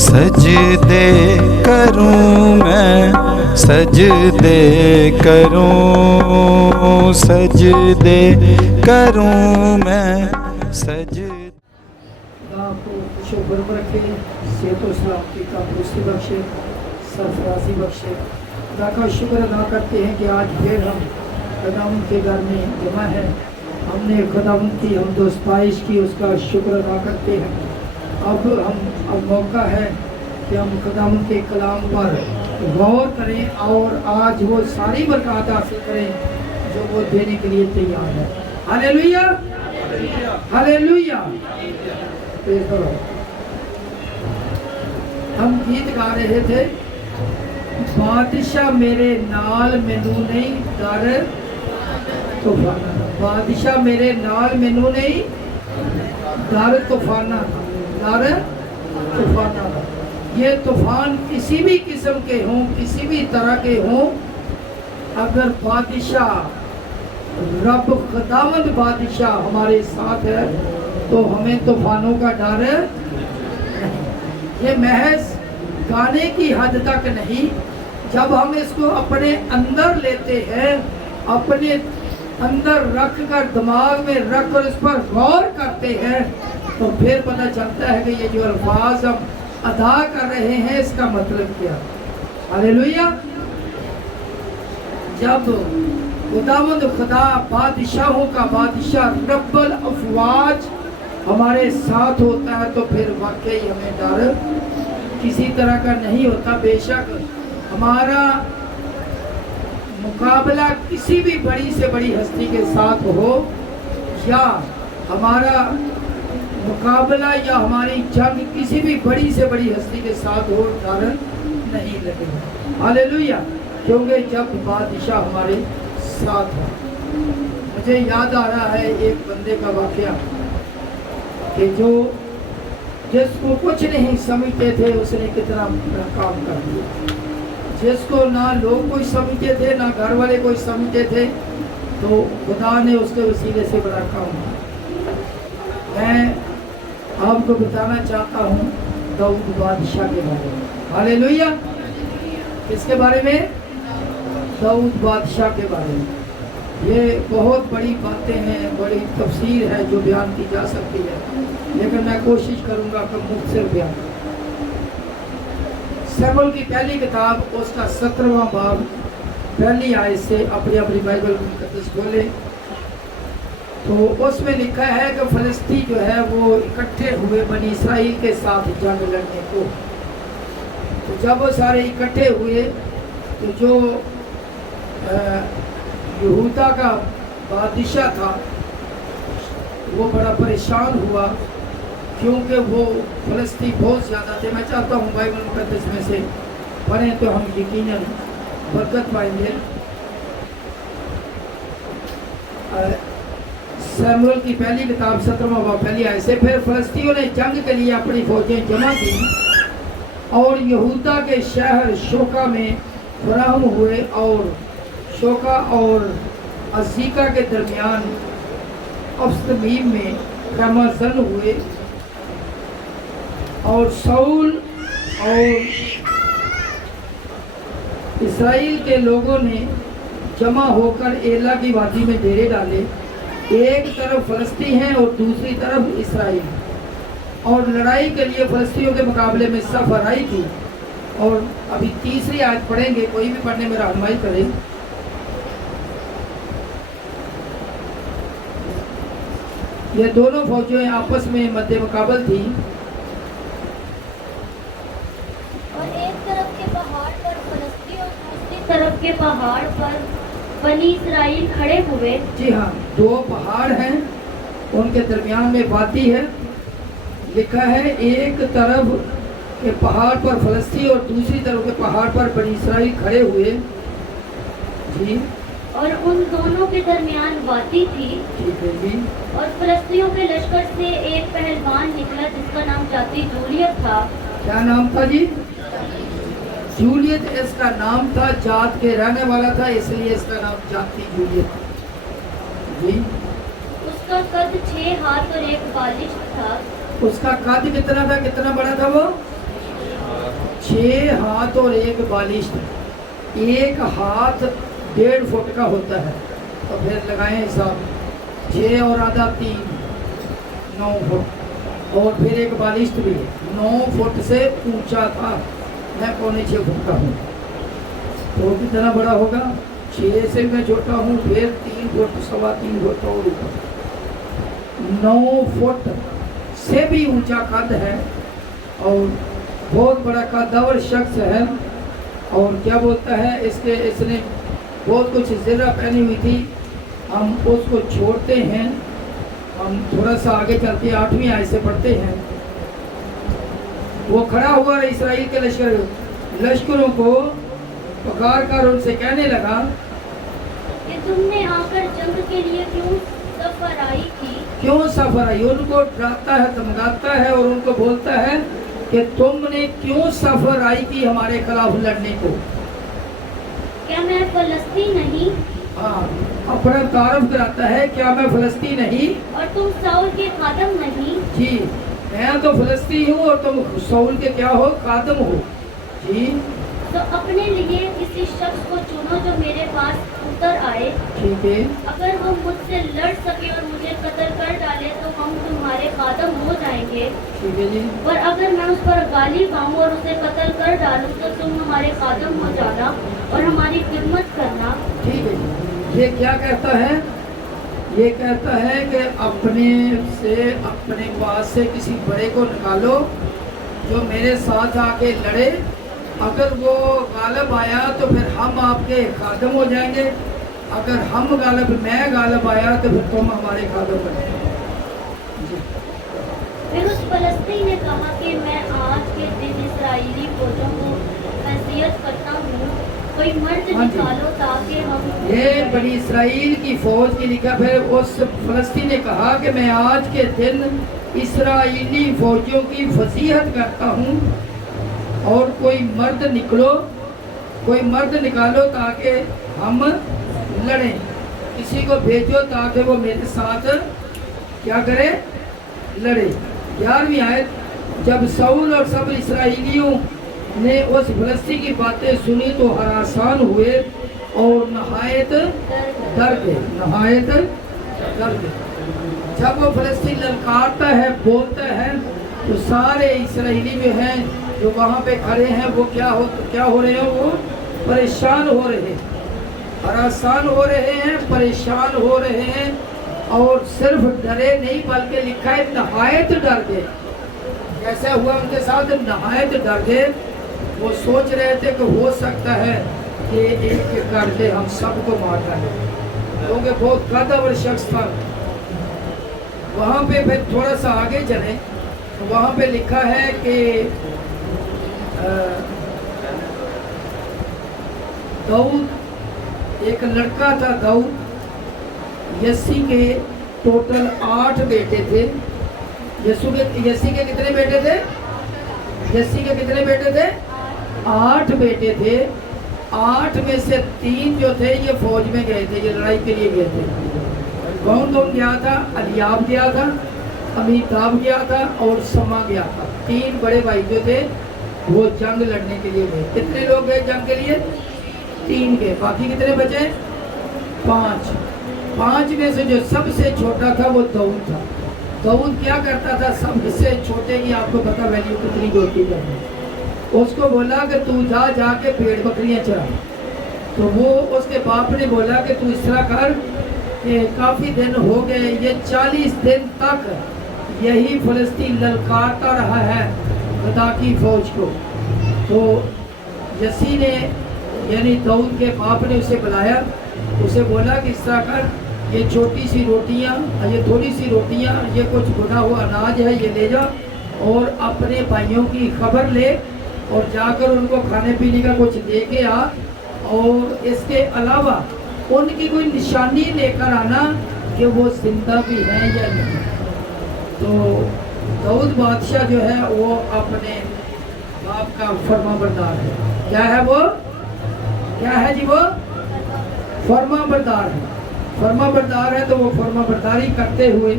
سجدے کروں میں، سجدے کروں، سجدے کروں میں، سجدے۔ آپ کو خوش و برم رکھے، صحت و سلامتی کا درستی بخشے، سرفرازی بخشے۔ خدا کا شکر ادا کرتے ہیں کہ آج پھر ہم خداوند کے گھر میں جمع ہیں۔ ہم نے خداوند کی حمد و ستائش کی، اس کا شکر ادا کرتے ہیں۔ اب موقع ہے کہ ہم خداوند کے کلام پر غور کریں اور آج وہ ساری برکات حاصل کریں جو وہ دینے کے لیے تیار ہے۔ ہاللیلویہ، ہاللیلویہ۔ ہم گیت گا رہے تھے، بادشاہ میرے نال مینوں نہیں ڈر طوفاناں دا، بادشاہ میرے نال مینوں نہیں ڈر طوفاناں دا، ڈر طوفاناں دا۔ یہ طوفان کسی بھی قسم کے ہوں، کسی بھی طرح کے ہوں، اگر بادشاہ رب خداوند بادشاہ ہمارے ساتھ ہے تو ہمیں طوفانوں کا ڈر نہیں۔ یہ محض گانے کی حد تک نہیں، جب ہم اس کو اپنے اندر لیتے ہیں، اپنے اندر رکھ کر دماغ میں رکھ کر اس پر غور کرتے ہیں، تو پھر پتہ چلتا ہے کہ یہ جو الفاظ ہم ادا کر رہے ہیں اس کا مطلب کیا۔ ہاللیلویہ۔ جب خداوند خدا بادشاہوں کا بادشاہ رب الافواج ہمارے ساتھ ہوتا ہے تو پھر واقعی ہمیں ڈر کسی طرح کا نہیں ہوتا۔ بے شک ہمارا مقابلہ کسی بھی بڑی سے بڑی ہستی کے ساتھ ہو، یا ہمارا مقابلہ یا ہماری جنگ کسی بھی بڑی سے بڑی ہستی کے ساتھ ہو، ڈر نہیں لگے گا۔ ہاللیلویہ۔ کیونکہ جب بادشاہ ہمارے ساتھ ہے۔ مجھے یاد آ رہا ہے ایک بندے کا واقعہ کہ جو جس کو کچھ نہیں سمجھتے تھے اس نے کتنا بڑا کام کر دیا، جس کو نہ لوگ کوئی سمجھتے تھے نہ گھر والے کوئی سمجھتے تھے، تو خدا نے اس کے وسیلے سے بڑا کام کیا۔ میں آپ کو بتانا چاہتا ہوں داؤد بادشاہ کے بارے میں۔ ہاللیلویہ۔ کس کے بارے میں؟ داؤد بادشاہ کے بارے میں۔ یہ بہت بڑی باتیں ہیں، بڑی تفسیر ہے جو بیان کی جا سکتی ہے، لیکن میں کوشش کروں گا کہ مختصر بیان کروں۔ سیموئیل کی پہلی کتاب اس کا 17واں باب پہلی آیت سے اپنی بائبل مقدس کھولے تو اس میں لکھا ہے کہ فلسطی جو ہے وہ اکٹھے ہوئے بنی اسرائیل کے ساتھ جنگ لڑنے کو۔ تو جب وہ سارے اکٹھے ہوئے تو جو یہودا کا بادشاہ تھا وہ بڑا پریشان ہوا، کیونکہ وہ فلسطی بہت زیادہ تھے۔ میں چاہتا ہوں بائبل مقدس میں سے پڑھیں تو ہم یقیناً برکت پائیں گے۔ سیموئیل کی پہلی کتاب 17واں باب پہلی آیت سے، پھر فلسطینیوں نے جنگ کے لیے اپنی فوجیں جمع کی اور یہودا کے شہر شوکا میں فراہم ہوئے، اور شوکا اور عزیکا کے درمیان افسدمیم میں خیمہ زن ہوئے، اور ساؤل اور اسرائیل کے لوگوں نے جمع ہو کر ایلا کی وادی میں ڈیرے ڈالے۔ ایک طرف فلسطین ہیں اور دوسری طرف اسرائیل، اور لڑائی کے لیے فلسطینیوں کے مقابلے میں صف آرائی تھی۔ اور ابھی تیسری آیت پڑھیں گے، کوئی بھی پڑھنے میں رہنمائی کرے۔ یہ دونوں فوجیں آپس میں مد مقابل تھی۔ اور ایک طرف کے پہاڑ پر فلسطین اور دوسری طرف کے پہاڑ پر بنی اسرائیل کھڑے ہوئے۔ جی ہاں، دو پہاڑ ہیں، ان کے درمیان میں وادی ہے۔ لکھا ہے ایک طرف کے پہاڑ پر فلسطین اور دوسری طرف کے پہاڑ پر بنی اسرائیل کھڑے ہوئے۔ جی، اور ان دونوں کے درمیان وادی تھی۔ ٹھیک ہے جی۔ اور فلسطینیوں کے لشکر سے ایک پہلوان نکلا جس کا نام جاتی جولیت تھا۔ کیا نام تھا جی؟ جولیت اس کا نام تھا، جات کے رہنے والا تھا، اس لیے اس کا نام جاتی جولیت تھا۔ جی، اس کا قد 6 ہاتھ اور 1 بالش تھا۔ اس کا قد کتنا تھا؟ کتنا بڑا تھا وہ؟ 6 ہاتھ اور 1 بالشت، 1 ہاتھ 1.5 فٹ کا ہوتا ہے، تو پھر لگائیں حساب، 6 اور آدھا 3، 9 فٹ، اور پھر 1 بالشت بھی 9 فٹ سے اونچا تھا، میں 6.25 فٹ کا ہوں، تو کتنا بڑا ہوگا؟ 6 سے میں چھوٹا ہوں، پھر 3 فٹ، 3.25 فٹ اور اوپر، 9 فٹ سے بھی اونچا قد ہے، اور بہت بڑا قدور شخص ہے، اور کیا بولتا ہے اس نے بہت کچھ زرہ پہنی ہوئی تھی، ہم اس کو چھوڑتے ہیں، ہم تھوڑا سا آگے چلتے ہیں، 8ویں آیت سے پڑھتے ہیں۔ وہ کھڑا ہوا اسرائیل کے لشکروں کو پکار کر ان سے کہنے لگا کہ تم نے آ کر جنگ کے لیے کیوں سفر آئی کی؟ کیوں سفر آئی؟ ان کو ڈراتا ہے، دھمکاتا ہے، اور ان کو بولتا ہے کہ تم نے کیوں سفر آئی کی ہمارے خلاف لڑنے کو؟ کیا میں فلسطین نہیں؟ ہاں، اپنا تعارف کراتا ہے، کیا میں فلسطین نہیں؟ اور تم ساؤل کے خادم نہیں؟ جی، میں تو فلسطین ہوں اور تم ساؤل کے کیا ہو؟ خادم ہو۔ جی، تو اپنے لیے کسی شخص کو چنو جو میرے پاس اتر آئے، ٹھیک ہے، اگر وہ مجھ سے لڑ سکے اور مجھے قتل کر ڈالے تو ہم تمہارے خادم ہو جائیں گے، ٹھیک ہے جی، اور اگر میں اس پر غالب آؤں اور اسے قتل کر ڈالوں تو تم ہمارے خادم ہو جانا اور ہماری خدمت کرنا۔ ٹھیک ہے جی۔ یہ کیا کہتا ہے؟ یہ کہتا ہے کہ اپنے پاس سے کسی بڑے کو نکالو جو میرے ساتھ آ کے لڑے، اگر وہ غالب آیا تو پھر ہم آپ کے خادم ہو جائیں گے، اگر میں غالب آیا تو پھر تم ہمارے خادم بنیں گے۔ جی، پھر اس فلسطین نے کہا کہ میں آج کے دن اسرائیلی فوجوں کو نصیحت کرتا ہوں، کوئی مرد ہاں جی، نکالو تاکہ ہم یہ بنی اسرائیل کی فوج کی لکھا۔ پھر اس فلسطین نے کہا کہ میں آج کے دن اسرائیلی فوجوں کی فضیحت کرتا ہوں، اور کوئی مرد نکالو تاکہ ہم لڑیں، کسی کو بھیجو تاکہ وہ میرے ساتھ کیا کرے؟ لڑے۔ 11ویں آیت، جب ساؤل اور سب اسرائیلیوں نے اس فلسطی کی باتیں سنی تو ہراسان ہوئے اور نہایت ڈر گئے۔ جب وہ فلسطین للکارتا ہے، بولتا ہے، تو سارے اسرائیلی جو ہیں جو وہاں پہ کھڑے ہیں وہ کیا ہو رہے ہیں؟ وہ پریشان ہو رہے ہیں، ہراسان ہو رہے ہیں، پریشان ہو رہے ہیں، اور صرف ڈرے نہیں بلکہ لکھا ہے نہایت ڈر گئے۔ کیسا ہوا ان کے ساتھ؟ نہایت ڈر گئے۔ وہ سوچ رہے تھے کہ ہو سکتا ہے کہ ایک کر کے ہم سب کو مار ڈالے، کیونکہ بہت قدور شخص تھا۔ وہاں پہ پھر تھوڑا سا آگے چلیں، وہاں پہ لکھا ہے کہ داؤد، ایک لڑکا تھا داؤد، یسی کے ٹوٹل 8 بیٹے تھے۔ یسی کے کتنے بیٹے تھے؟ یسی کے کتنے بیٹے تھے؟ 8 بیٹے تھے۔ 8 میں سے 3 جو تھے یہ فوج میں گئے تھے، یہ لڑائی کے لیے گئے تھے۔ کون گیا تھا؟ الیاب گیا تھا، امیتاب گیا تھا، اور سما گیا تھا۔ 3 بڑے بھائی جو تھے وہ جنگ لڑنے کے لیے گئے۔ کتنے لوگ گئے جنگ کے لیے؟ 3 گئے، باقی کتنے بچے؟ 5۔ 5 میں سے جو سب سے چھوٹا تھا وہ داؤد تھا۔ داؤد کیا کرتا تھا؟ سب سے چھوٹے کی آپ کو پتہ ویلیو کتنی ہوتی ہے۔ اس کو بولا کہ تو جا کے بھیڑ بکریاں چرا، تو وہ اس کے باپ نے بولا کہ تو اس طرح کر کہ کافی دن ہو گئے، یہ 40 دن تک یہی فلسطین للکارتا رہا ہے خدا کی فوج کو۔ تو یسی نے یعنی داؤد کے باپ نے اسے بلایا، اسے بولا کہ اس طرح کر، یہ چھوٹی سی روٹیاں، یہ تھوڑی سی روٹیاں، یہ کچھ بنا ہوا اناج ہے، یہ لے جا اور اپنے بھائیوں کی خبر لے اور جا کر ان کو کھانے پینے کا کچھ دے کے آ، اور اس کے علاوہ ان کی کوئی نشانی لے کر آنا کہ وہ زندہ بھی ہیں یا نہیں۔ تو داؤد بادشاہ جو ہے وہ اپنے باپ کا فرما بردار ہے۔ کیا ہے وہ؟ کیا ہے جی؟ وہ فرما بردار ہے۔ فرما بردار ہے تو وہ فرما برداری کرتے ہوئے،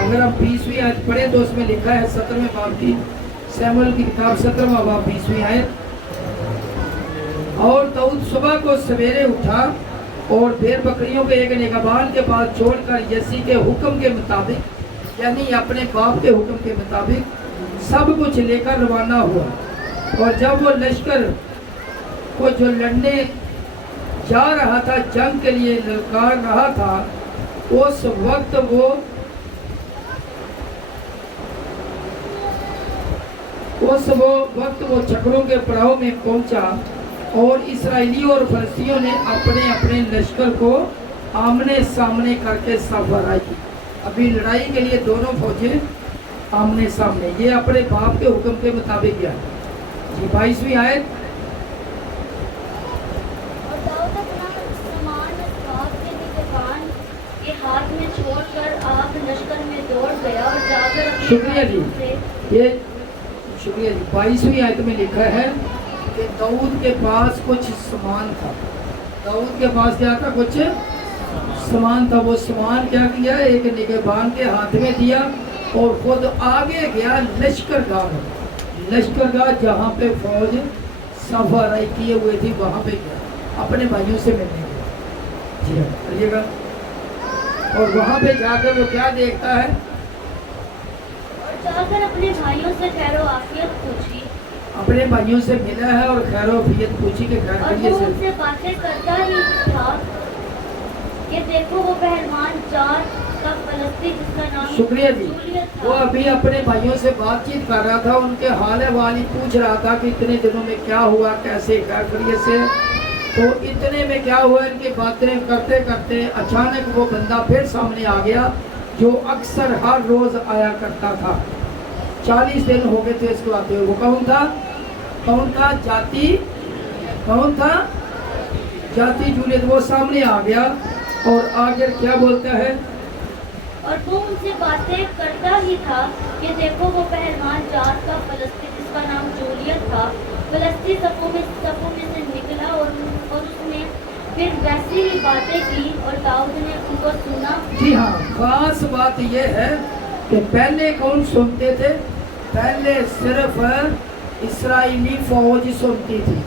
اگر ہم 20ویں آیت پڑھیں تو اس میں لکھا ہے 17ویں باب کی शमूएल की किताब 17वां बाब 20वीं आयत। और दाऊद सुबह को सवेरे उठा और भेड़ बकरियों के एक निगहबान के पास छोड़कर यसी के हुक्म के मुताबिक, यानी अपने बाप के हुक्म के मुताबिक सब कुछ लेकर रवाना हुआ। और जब वो लश्कर को जो लड़ने जा रहा था, जंग के लिए ललकार रहा था, उस वक्त वो छकड़ों के पड़ाव में पहुंचा और इसराइली और फलस्तियों ने अपने अपने लश्कर को आमने सामने करके सफराई की। अभी लड़ाई के लिए दोनों फौजें आमने सामने, ये अपने बाप के हुक्म के मुताबिक गया। जी 22वीं आयत। और दाऊद अपना सामान बाप के निगहबान के हाथ में छोड़कर आग लश्कर में दौड़ गया और जाकर अपने शुक्रिया जी, भाइयों से ये शुक्रिया जी। 22वीं आयत में लिखा है कि दाऊद के पास कुछ सामान था। दाऊद के पास क्या था? कुछ सामान था। वो सामान क्या किया? एक निगहबान के हाथ में दिया और खुद आगे गया लश्करगाह में। लश्करगाह जहाँ पे फौज सफराई किए हुए थी वहाँ पे गया, अपने भाइयों से मिलने गया। जी हाँ, करिएगा। और वहाँ पे जाकर वो क्या देखता है? और जाकर अपने भाइयों से खैरो आफियत पूछी। अपने भाइयों से मिला है और खैरो आफियत पूछी कि खैर और करिए वो से। उनसे बातें करता ही था कि देखो वो पहलवान जात का फलस्ती जिसका नाम शुक्रिया जी। जूलियत था। वो अभी अपने भाइयों से बातचीत कर रहा था, उनके हाल अहवाल ही पूछ रहा था कि इतने दिनों में क्या हुआ, कैसे खैर करिए से। तो इतने में क्या हुआ, इनकी बातें करते करते अचानक वो बंदा फिर सामने आ गया जो अक्सर हर रोज आया करता था। 40 दिन हो गए थे इसको आते हुए। वो कौन था? कौन था? जाति कौन था? जाति जूलियत। वो सामने आ गया और आगे क्या बोलता है? और वो उनसे बातें करता ही था कि देखो वो पहलवान जात का फलस्ती जिसका नाम जूलियत था, फलस्ती सफों में से निकला और उसने फिर वैसी ही बातें की और दाऊद ने उनको सुना। जी हाँ, खास बात यह है कि पहले कौन सुनते थे? पहले सिर्फ इस्राएली फौज सुनती थी।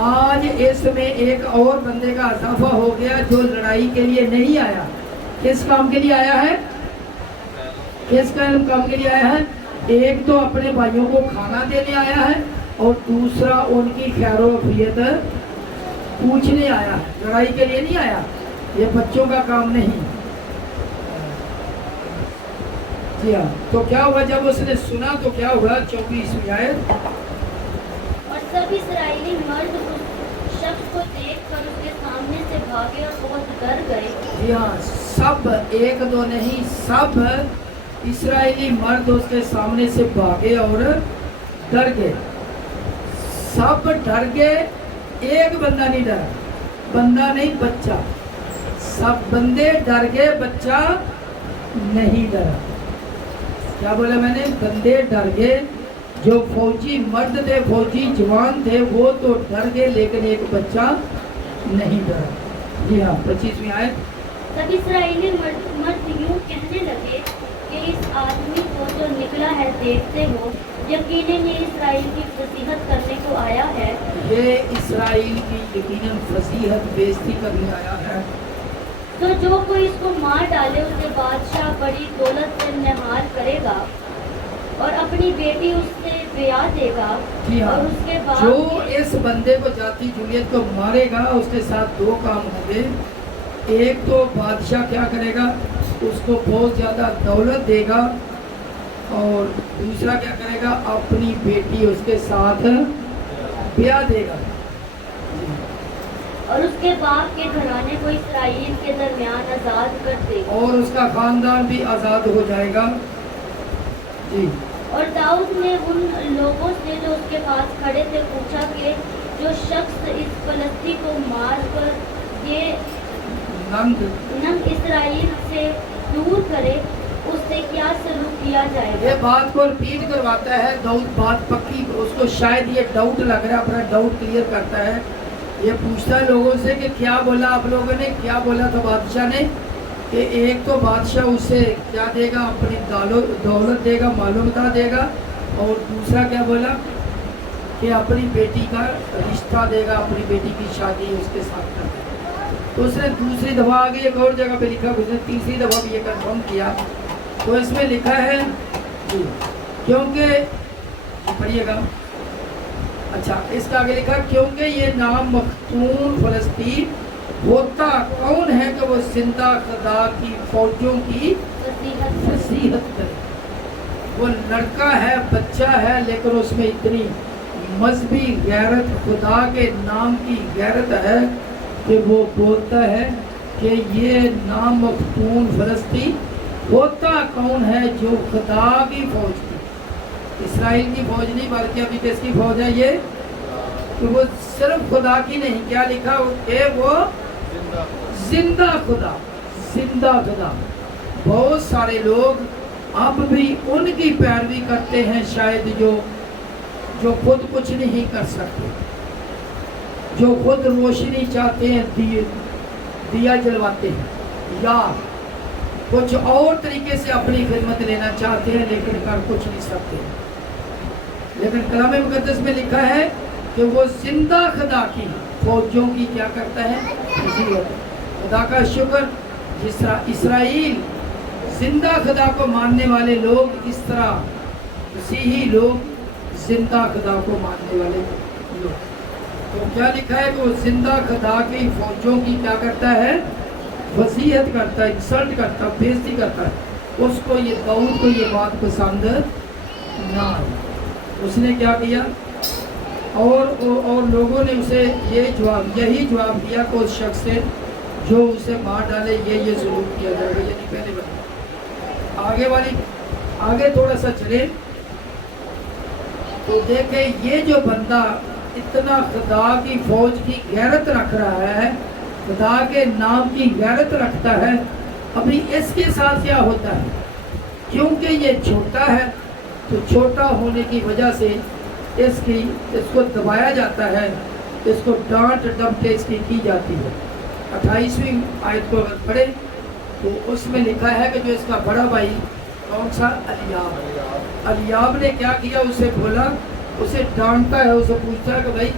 आज इसमें एक और बंदे का इजाफा हो गया जो लड़ाई के लिए नहीं आया। किस काम के लिए आया है? किस काम के लिए आया है? एक तो अपने भाइयों को खाना देने आया है और दूसरा उनकी खैरोफियत पूछने आया है। लड़ाई के लिए नहीं आया। ये बच्चों का काम नहीं। जी हाँ, तो क्या हुआ जब उसने सुना? तो क्या हुआ? 24वीं आयत। और सब इस्राएली मर्द उस शख्स को देखकर उसके सामने से भागे और बहुत डर गए। जी हाँ, सब, एक दो नहीं, सब इस्राएली मर्द उसके सामने से भागे और डर गए। सब डर गए, एक बंदा नहीं डरा। बंदा नहीं, बच्चा। सब बंदे डर गए, बच्चा नहीं डरा। क्या बोला मैंने? बंदे डर गए। जो फौजी मर्द थे, फौजी जवान थे, वो तो डर गए, लेकिन एक बच्चा नहीं डरा। जी हाँ, 25वीं आयत। तब इस्राएली मर्द यूं कहने लगे कि इस आदमी को जो निकला है देखते हो, यकीनन ये इसराइल की फसीहत करने को आया है। ये इसराइल की यकीनन फसीहत बेइज्जती करने आया है। तो जो कोई इसको मार डाले उसे बादशाह बड़ी दौलत से निहाल करेगा और अपनी बेटी उससे ब्याह देगा। जी हाँ, और उसके बाद जो इस बंदे को, जाति जूलियत को मारेगा, उसके साथ दो काम होंगे। एक तो बादशाह क्या करेगा? उसको बहुत ज़्यादा दौलत देगा और दूसरा क्या करेगा? अपनी बेटी उसके साथ ब्याह देगा। और उसके बाप के घराने को इसराइल के दरमियान आज़ाद कर देगा और उसका खानदान भी आज़ाद हो जाएगा। जी। और दाऊद ने उन लोगों से जो उसके पास खड़े थे पूछा कि जो शख्स इस फलस्ती को मार कर ये नंग इसराइल से दूर करे उससे क्या सलूक किया जाएगा। ये बात को रिपीट करवाता है दाऊद, बात पक्की। उसको शायद ये डाउट लग रहा है, अपना डाउट क्लियर करता है। ये पूछता है लोगों से कि क्या बोला आप लोगों ने? क्या बोला था बादशाह ने? कि एक तो बादशाह उसे क्या देगा? अपनी दौलत देगा, मालूमता देगा। और दूसरा क्या बोला कि अपनी बेटी का रिश्ता देगा, अपनी बेटी की शादी उसके साथ करेगा। तो उसने दूसरी दफ़ा आगे एक और जगह पे लिखा, उसने तीसरी दफ़ा भी ये कंफर्म किया। तो इसमें लिखा है जी, क्योंकि पढ़िएगा, अच्छा इसका आगे लिखा, क्योंकि ये नाम मख्तून फ़लस्तीन होता कौन है कि वो जिंदा खुदा की फौजों की नसीहत करे। वो लड़का है, बच्चा है, लेकिन उसमें इतनी मजहबी गैरत, खुदा के नाम की गैरत है कि वो बोलता है कि ये नाम मख्तून फ़लस्तीन होता कौन है जो खुदा की फौज की, इसराइल की फौज नहीं बल्कि अभी किसकी फौज है ये, कि वो सिर्फ खुदा की नहीं, क्या लिखा कि वो जिंदा खुदा, जिंदा खुदा। बहुत सारे लोग अब भी उनकी पैरवी करते हैं शायद जो खुद कुछ नहीं कर सकते, जो खुद रोशनी चाहते हैं, दिया जलवाते हैं या कुछ और तरीके से अपनी खिदमत लेना चाहते हैं लेकिन कर कुछ नहीं सकते। लेकिन कलाम मुकद्दस में लिखा है कि वो जिंदा खुदा की फौजों की क्या करता है, खुदा का शुक्र। जिस तरह इसराइल जिंदा खुदा को मानने वाले लोग, इस तरह मसीही लोग जिंदा खुदा को मानने वाले लोग। तो क्या लिखा है कि वो जिंदा खुदा की फौजों की क्या करता है, वसीयत करता है, इंसल्ट करता है, बेइज्जती करता है। उसको ये दाऊद को ये बात पसंद ना आई। उसने क्या किया, और लोगों ने उसे यही जवाब दिया कि उस शख्स से जो उसे मार डाले ये ज़रूर किया जाएगा। यानी पहले वाली आगे थोड़ा सा चले तो देखें, ये जो बंदा इतना खुदा की फौज की गैरत रख रहा है, खुदा के नाम की गैरत रखता है, अभी इसके साथ क्या होता है, क्योंकि ये छोटा है तो छोटा होने की वजह से इसको दबाया जाता है, इसको डांट डपटे इसकी की जाती है। 28वीं आयत को अगर पढ़े तो उसमें लिखा है कि जो इसका बड़ा भाई कौन सा, अलियाब ने क्या किया, उसे बोला, उसे डांटता है, उसे पूछता है कि भाई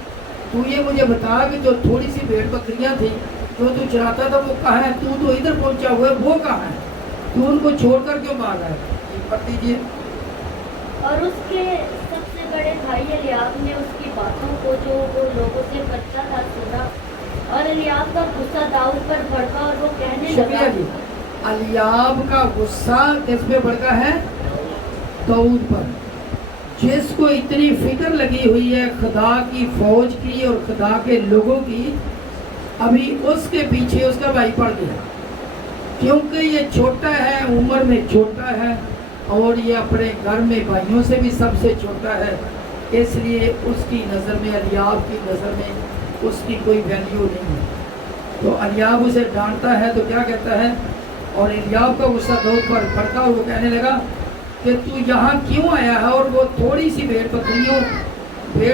तू ये मुझे बता कि जो थोड़ी सी भेड़ बकरियां थी जो तू चराता था वो कहाँ है, तू तो इधर पहुंचा हुआ है, वो कहाँ है, तू उनको छोड़कर क्यों मार रहा है। पढ़ दीजिए। और उसके सबसे बड़े भाई एलियाब ने उसकी बातों को जो वो लोगों से करता था सुना, और एलियाब का गुस्सा दाऊद पर भड़का और वो कहने लगा, एलियाब का गुस्सा किस पे भड़का है, दाऊद पर, जिसको इतनी फिक्र लगी हुई है खुदा की फौज की और खुदा के लोगों की, अभी उसके पीछे उसका भाई पड़ गया, क्योंकि ये छोटा है, उम्र में छोटा है और ये अपने घर में भाइयों से भी सबसे छोटा है, इसलिए उसकी नज़र में, एलियाब की नज़र में उसकी कोई वैल्यू नहीं है। तो एलियाब उसे डांटता है तो क्या कहता है, और एलियाब का गुस्सा दाऊद पर भड़का और वो कहने लगा कि तू यहाँ क्यों आया है, और वो थोड़ी सी भेड़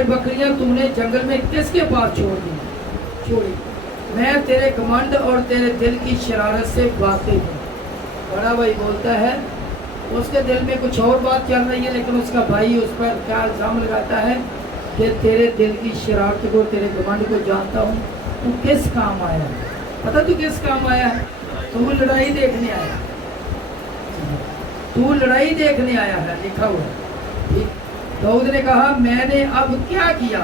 बकरियाँ तुमने जंगल में किसके पास छोड़ी। मैं तेरे कमांड और तेरे दिल की शरारत से बातें हूँ। बड़ा भाई बोलता है, उसके दिल में कुछ और बात चल रही है, लेकिन उसका भाई उस पर क्या इल्ज़ाम लगाता है कि तेरे दिल की शरारत को, तेरे घमंड को जानता हूँ, तू किस काम आया है, पता तू किस काम आया है, तू लड़ाई देखने आया, तू लड़ाई देखने आया है, लिखा हुआ है। दाऊद ने कहा, मैंने अब क्या किया,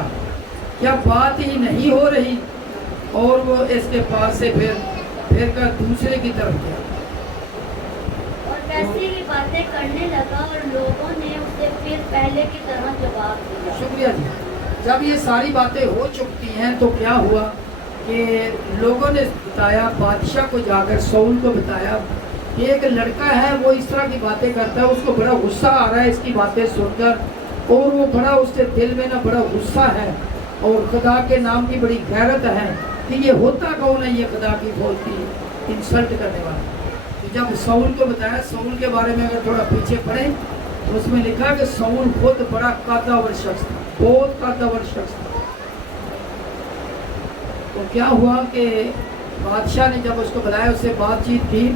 क्या बात ही नहीं हो रही, और वो इसके पास से फिर कर दूसरे की तरफ गया और वैसे ही बातें करने लगा, और लोगों ने उसे फिर पहले की तरह जवाब दिया। शुक्रिया जी। जब ये सारी बातें हो चुकी हैं तो क्या हुआ कि लोगों ने बताया, बादशाह को जाकर शाऊल को बताया कि एक लड़का है वो इस तरह की बातें करता है, उसको बड़ा गुस्सा आ रहा है इसकी बातें सुनकर, और वो बड़ा उसके दिल में ना बड़ा गुस्सा है और खुदा के नाम की बड़ी गैरत है कि ये होता कौन है, ये खुदा की फौज की इंसल्ट करने वाला। तो जब शाऊल को बताया, शाऊल के बारे में अगर थोड़ा पीछे पढ़े तो उसमें लिखा कि शाऊल खुद बड़ा कादावर शख्स था, बहुत कादावर शख्स था। तो क्या हुआ कि बादशाह ने जब उसको बुलाया, उससे बातचीत की,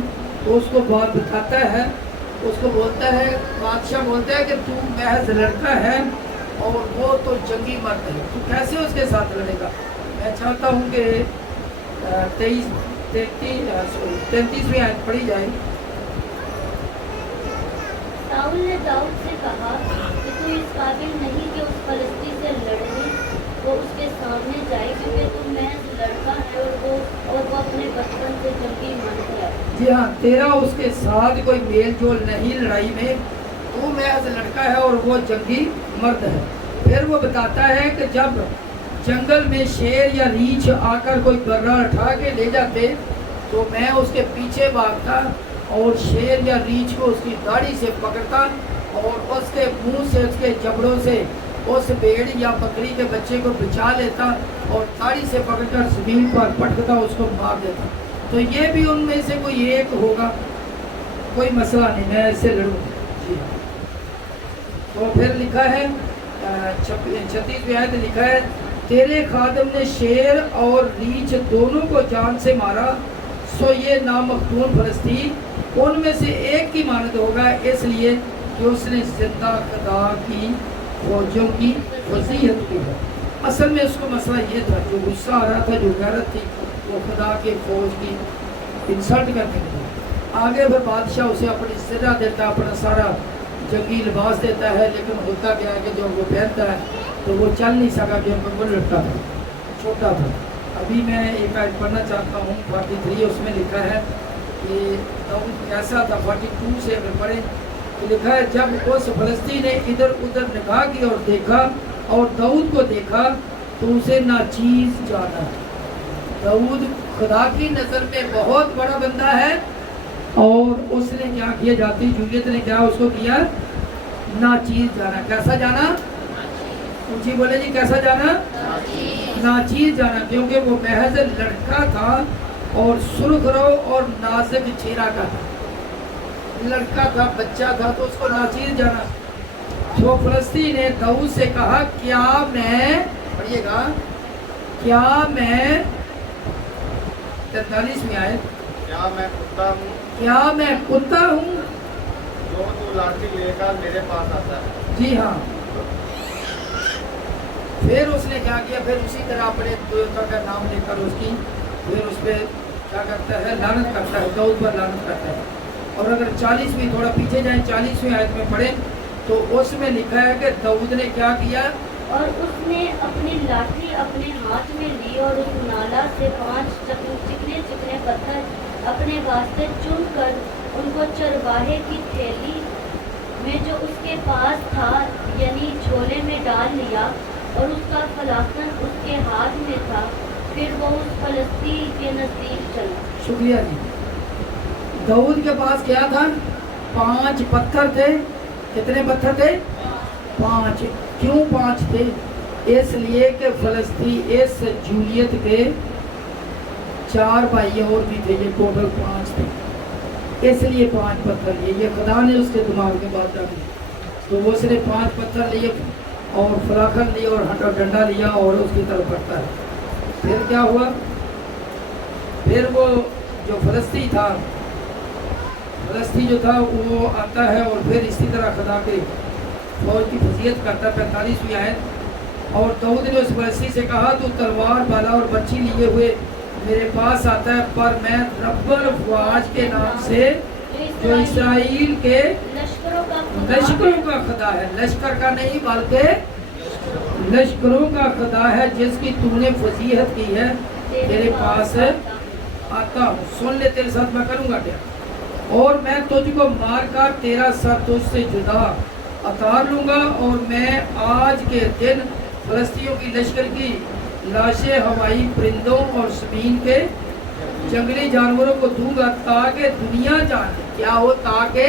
तो उसको बात बताता है اس کو بولتا ہے، بادشاہ بولتا ہے کہ تو محض لڑکا ہے اور وہ تو جنگی مرد ہے، تو کیسے اس کے ساتھ لڑے گا؟ میں چاہتا ہوں کہ 33ویں آیت پڑھی جائے۔ ساؤل نے داؤد سے کہا کہ تو اس قابل نہیں کہ اس فلسطی سے لڑنے وہ اس کے سامنے جائے، کیونکہ تو محض لڑکا ہے اور وہ اپنے بچپن سے جنگی مرد ہے۔ جی ہاں، تیرا اس کے ساتھ کوئی میل جول نہیں لڑائی میں، وہ محض لڑکا ہے اور وہ جنگی مرد ہے۔ پھر وہ بتاتا ہے کہ جب جنگل میں شیر یا ریچھ آ کر کوئی برا اٹھا کے لے جاتے تو میں اس کے پیچھے بھاگتا اور شیر یا ریچھ کو اس کی داڑھی سے پکڑتا اور اس کے منہ سے، اس کے جبڑوں سے اس بھیڑ یا بکری کے بچے کو بچا لیتا اور داڑھی سے پکڑ کر زمین پر پٹکتا، اس کو مار دیتا۔ تو یہ بھی ان میں سے کوئی ایک ہوگا، کوئی مسئلہ نہیں، میں اس سے لڑوں۔ جی تو پھر لکھا ہے 36ویں آیت لکھا ہے، تیرے خادم نے شیر اور ریچھ دونوں کو جان سے مارا، سو یہ نامختون فلسطین ان میں سے ایک کی مانند ہوگا، اس لیے کہ اس نے زندہ خدا کی فوجوں کی وصیت کی ہے۔ اصل میں اس کو مسئلہ یہ تھا، جو غصہ آ رہا تھا، جو غیرت تھی، وہ خدا کے فوج کی انسلٹ کرنے کی۔ آگے پھر بادشاہ اسے اپنی سزا دیتا، اپنا سارا جنگی لباس دیتا ہے، لیکن ہوتا کیا ہے کہ جو وہ پہنتا ہے تو وہ چل نہیں سکا، کیونکہ وہ لڑکا تھا، چھوٹا تھا۔ ابھی میں ایک آیت پڑھنا چاہتا ہوں 43، اس میں لکھا ہے کہ داؤد کیسا تھا۔ 42 سے اگر پڑھیں تو لکھا ہے، جب اس فلسطین نے ادھر ادھر نگاہ کی اور دیکھا اور داؤد کو دیکھا تو اسے ناچیز جانا۔ داؤد خدا کی نظر میں بہت بڑا بندہ ہے، اور اس نے کیا کیا، جاتی جولیت نے کیا اس کو کیا، ناچیز جانا۔ کیسا جانا؟ اونچی بولے جی، کیسا جانا؟ ناچیز جانا، کیونکہ وہ محض لڑکا تھا اور سرخ رو اور نازک چہرہ کا تھا، لڑکا تھا، بچہ تھا، تو اس کو ناچیز جانا۔ تو فلسطین نے داؤد سے کہا، کیا میں، پڑھیے گا، کیا میں 43ویں آیت، کیا میں کتا ہوں کیا میں کتا ہوں جو تو لاٹھی لے کر میرے پاس آتا ہے؟ جی ہاں۔ پھر اس نے کیا کیا، پھر اسی طرح اپنے دیوتا کا نام لے کر اس کی پھر اس پہ کیا کرتا ہے، لعنت کرتا ہے، داؤد پر لعنت کرتا ہے۔ اور اگر 40ویں تھوڑا پیچھے جائیں، 40ویں آیت میں پڑھیں تو اس میں لکھا ہے کہ داؤد نے کیا کیا، اور اس نے اپنی لاٹھی اپنے ہاتھ میں لی اور اس نالا سے 5 چکنے چکنے پتھر اپنے واسطے چن کر ان کو چرواہے کی تھیلی میں جو اس کے پاس تھا یعنی جھولے میں ڈال لیا، اور اس کا فلاخن اس کے ہاتھ میں تھا، پھر وہ اس فلسطی کے نزدیک چلا۔ شکریہ جی۔ داؤد کے پاس کیا تھا، 5 پتھر تھے۔ کتنے پتھر تھے؟ 5۔ کیوں 5 تھے؟ اس لیے کہ فلسطین اس جولیت کے 4 بھائی اور بھی تھے، یہ ٹوٹل 5 تھے، اس لیے 5 پتھر لیے۔ یہ خدا نے اس کے دماغ میں بات ڈالی، تو وہ اس نے 5 پتھر لیے اور فلاخن لیا اور ہٹا ڈنڈا لیا اور اس کی طرف بڑھتا ہے۔ پھر کیا ہوا، پھر وہ جو فلسطین تھا، فلسطین جو تھا وہ آتا ہے اور پھر اسی طرح خدا کے فوج کی فضیلت کرتا ہے۔ 45ویں آیت، اور داؤد نے اس فلسطین سے کہا، تو تلوار بالا اور برچھی لیے ہوئے میرے پاس آتا ہے، پر میں رب الافواج کے نام سے جو اسرائیل کے لشکروں کا خدا ہے، لشکر کا نہیں بلکہ لشکروں کا خدا ہے، جس کی تو نے فضیحت کی ہے، تیرے پاس آتا ہوں۔ سن لے، تیرے ساتھ میں کروں گا کیا، اور میں تجھ کو مار کر تیرا سر تجھ سے جدا اتار لوں گا، اور میں آج کے دن فلسطینیوں کی لشکر کی لاشیں ہوائی پرندوں اور زمین کے جنگلی جانوروں کو دوں گا، تاکہ دنیا جان لے۔ کیا ہو؟ تاکہ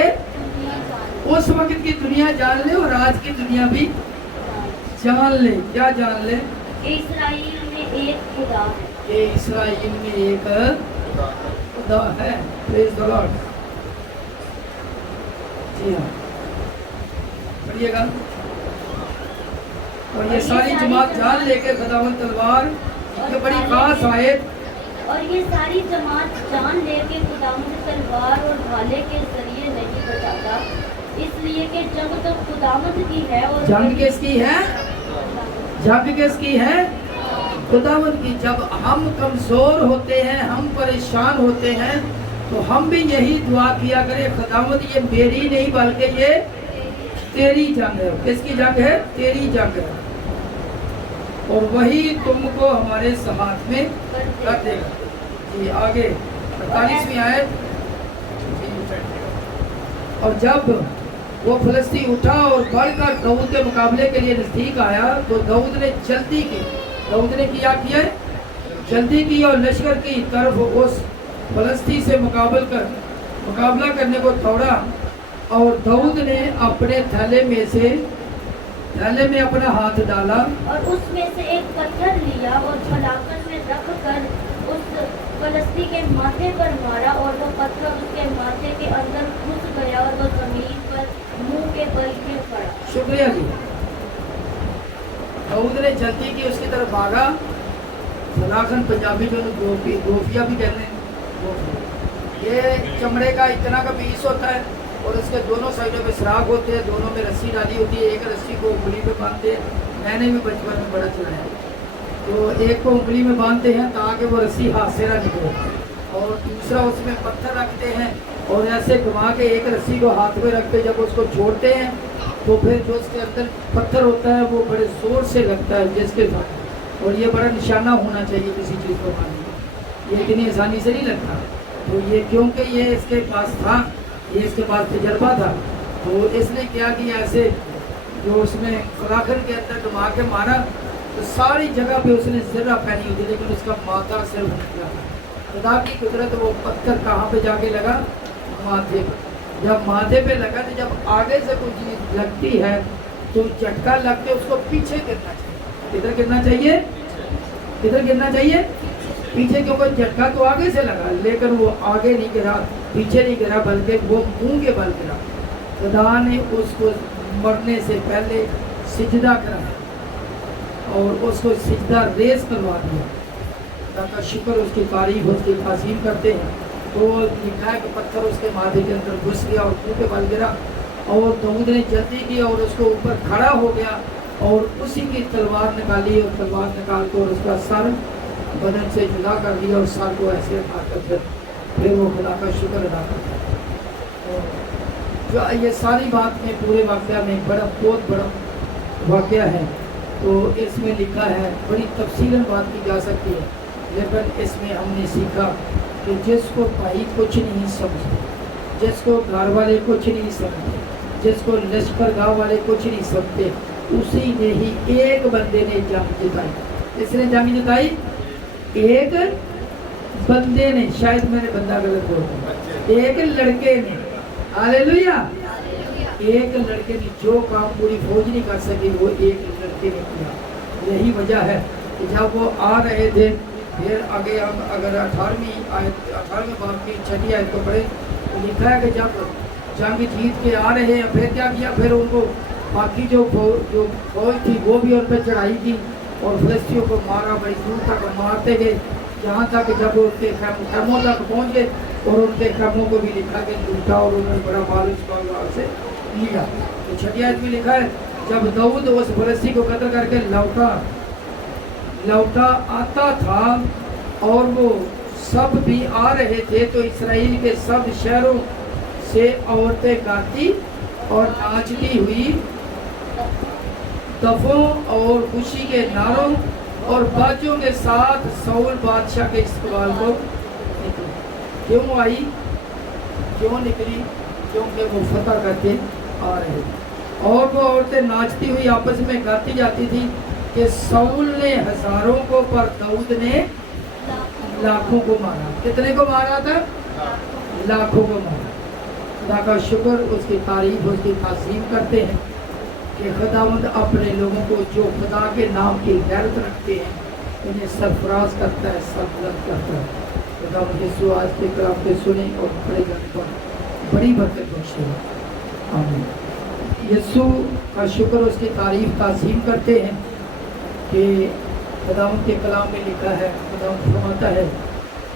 اس وقت کی دنیا جان لے اور آج کی دنیا بھی جان لے۔ کیا جان لے؟ کہ اسرائیل میں ایک خدا ہے، کہ اسرائیل میں ایک خدا ہے۔ پریز دی لارڈ۔ جی ہاں، پڑھیے گا، اور یہ ساری جماعت جان لے کے خداوند تلوار، یہ بڑی خاص آیت، اور یہ ساری جماعت جان لے کے خداوند تلوار اور بھالے کے ذریعے نہیں بچا चाहता, इसलिए कि जंग तो खुदावंद की है और जंग किसकी है? जंग किसकी है? खुदावंद की। जब हम कमजोर होते हैं, हम परेशान होते हैं, तो हम भी यही दुआ किया करें, खुदावंद ये मेरी नहीं बल्कि ये तेरी जंग है। किसकी जंग है? तेरी जंग है, और वही तुमको हमारे हाथ में कर देगा। जी आगे 48वीं आयत। और जब वो फिलिस्ती उठा और बढ़कर दाऊद के मुकाबले के लिए नजदीक आया, तो दाऊद ने जल्दी की। दाऊद ने किया जल्दी की और लश्कर की तरफ उस फिलिस्ती से मुकाबला करने को दौड़ा। और दाऊद ने अपने थैले में अपना हाथ डाला और उसमें से एक पत्थर लिया और फलाकन में रख कर उस फलस्ती के माथे पर मारा, और वो पत्थर उसके माथे के अंदर घुस गया और वो जमीन पर मुंह के बल गिर पड़ा। शुक्रिया जी। दाऊद ने जल्दी की, उसकी तरफ भागा। फलाखन पंजाबी जो गोफिया भी कहते हैं, ये चमड़े का इतना का पीस होता है, और इसके दोनों साइडों पे सुराख होते हैं, दोनों में रस्सी डाली होती है। एक रस्सी को उंगली पे बांधते हैं, मैंने भी बचपन में बड़ा चलाया, तो एक को उंगली में बांधते हैं ताकि वो रस्सी हाथ से ना निकले, और दूसरा उसमें पत्थर रखते हैं और ऐसे घुमा के एक रस्सी को हाथ में रखते, जब उसको छोड़ते हैं तो फिर जो उसके अंदर पत्थर होता है वो बड़े ज़ोर से लगता है जिसके साथ, और ये बड़ा निशाना होना चाहिए किसी चीज़ को मारने, ये इतनी आसानी से नहीं लगता। तो ये क्योंकि ये इसके पास था, ये इसके पास तजर्बा था, तो इसने क्या किया, ऐसे जो उसमें फलाखन के अंदर घुमा के मारा, तो सारी जगह पे उसने ज़र्रा पहनी होती, लेकिन उसका माथा सिर्फ निकला। खुदा की कुदरत, वो पत्थर कहाँ पे जाके लगा? माथे पे। जब माथे पे लगा, तो जब आगे से कोई चीज़ लगती है तो झटका लग के उसको पीछे गिरना चाहिए। किधर गिरना चाहिए? किधर गिरना चाहिए? पीछे, क्योंकि झटका तो आगे से लगा, लेकिन वो आगे नहीं गिरा, पीछे नहीं गिरा, बल्कि वो मुंह के बल गिरा। खुदा ने उसको मरने से पहले सिजदा कराया और उसको सिजदा रेस करवा दिया। खुदा का शुक्र, उसकी तारीफ, उसकी ताज़ीम करते हैं। तो लिखा है कि पत्थर उसके माथे के अंदर घुस गया और मुँह के बल गिरा, और दाऊद ने जल्दी की और उसको ऊपर खड़ा हो गया और उसी की तलवार निकाली, और तलवार निकाल कर उसका सर बदन से जुदा कर दिया, और सर को ऐसे उठाकर फिर वो खुदा का शुक्र अदा करता। जो ये सारी बात में पूरे वाक़या में बहुत बड़ा वाक़या है, तो इसमें लिखा है, बड़ी तफसीलन बात की जा सकती है, लेकिन इसमें हमने सीखा कि जिसको भाई कुछ नहीं समझते, जिसको घर वाले कुछ नहीं समझते, जिसको लश्कर गाँव वाले कुछ नहीं समझते, उसी ने ही एक बंदे ने जंग जिताई। इसने जंग जिताई एक बंदे ने, शायद मैंने बंदा गलत बोला, एक लड़के ने। हालेलुया। एक लड़के ने जो काम पूरी फौज नहीं कर सकी, वो एक लड़के ने किया। यही वजह है कि जब वो आ रहे थे, फिर आगे हम अगर 18वें बाब की 6वीं आयत को पढ़े, तो लिखा है कि जब जंग जीत के आ रहे हैं, फिर क्या किया, फिर उनको बाकी जो फौज थी वो भी उन पर चढ़ाई की और फिलिस्तियों को मारा, बड़ी दूर तक मारते गए, यहाँ तक जब उनके खैमों तक पहुँच गए, और उनके खैमों को भी लिखा कि लूटा, और उन्होंने बड़ा माल उसका से लिया। तो 6वीं आयत में लिखा है, जब दाऊद उस फिलिस्ती को कत्ल करके लौटा आता था और वो सब भी आ रहे थे, तो इसराइल के सब शहरों से औरतें गाती और नाचती हुई तफों और खुशी के नारों और बाजों के साथ साउल बादशाह के इस्तकबाल को निकली। क्यों आई? क्यों निकली? क्योंकि वो फतह करके आ रहे थे। और वो औरतें नाचती हुई आपस में गाती जाती थी कि साउल ने हजारों को, पर दाऊद ने लाखों को मारा। कितने को मारा था? लाखों को मारा। खुदा का शुक्र, उसकी तारीफ, उसकी ताज़ीम करते हैं कि खुदावंद अपने लोगों को जो खुदा के नाम की गैरत रखते हैं, उन्हें सरफराज करता है, सरबलंद करता है। खुदावंद यीशु आज के कलाम के सुने और बड़े जाने पर बड़ी बरकत बख्शे। आमीन। यीशु का शुक्र, उसकी तारीफ, ताज़ीम करते हैं कि खुदावंद के कलाम में लिखा है, खुदावंद फरमाता है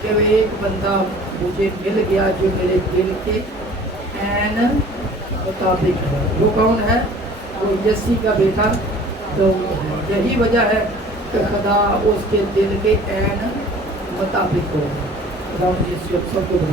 कि वो एक बंदा मुझे मिल गया जो मेरे दिल के ऐन मुताबिक है। वो कौन है? वो यसी का बेटा दाऊद है। यही वजह है कि खुदा उसके दिल के ऐन मुताबिक हो। खुदा मुझे सबको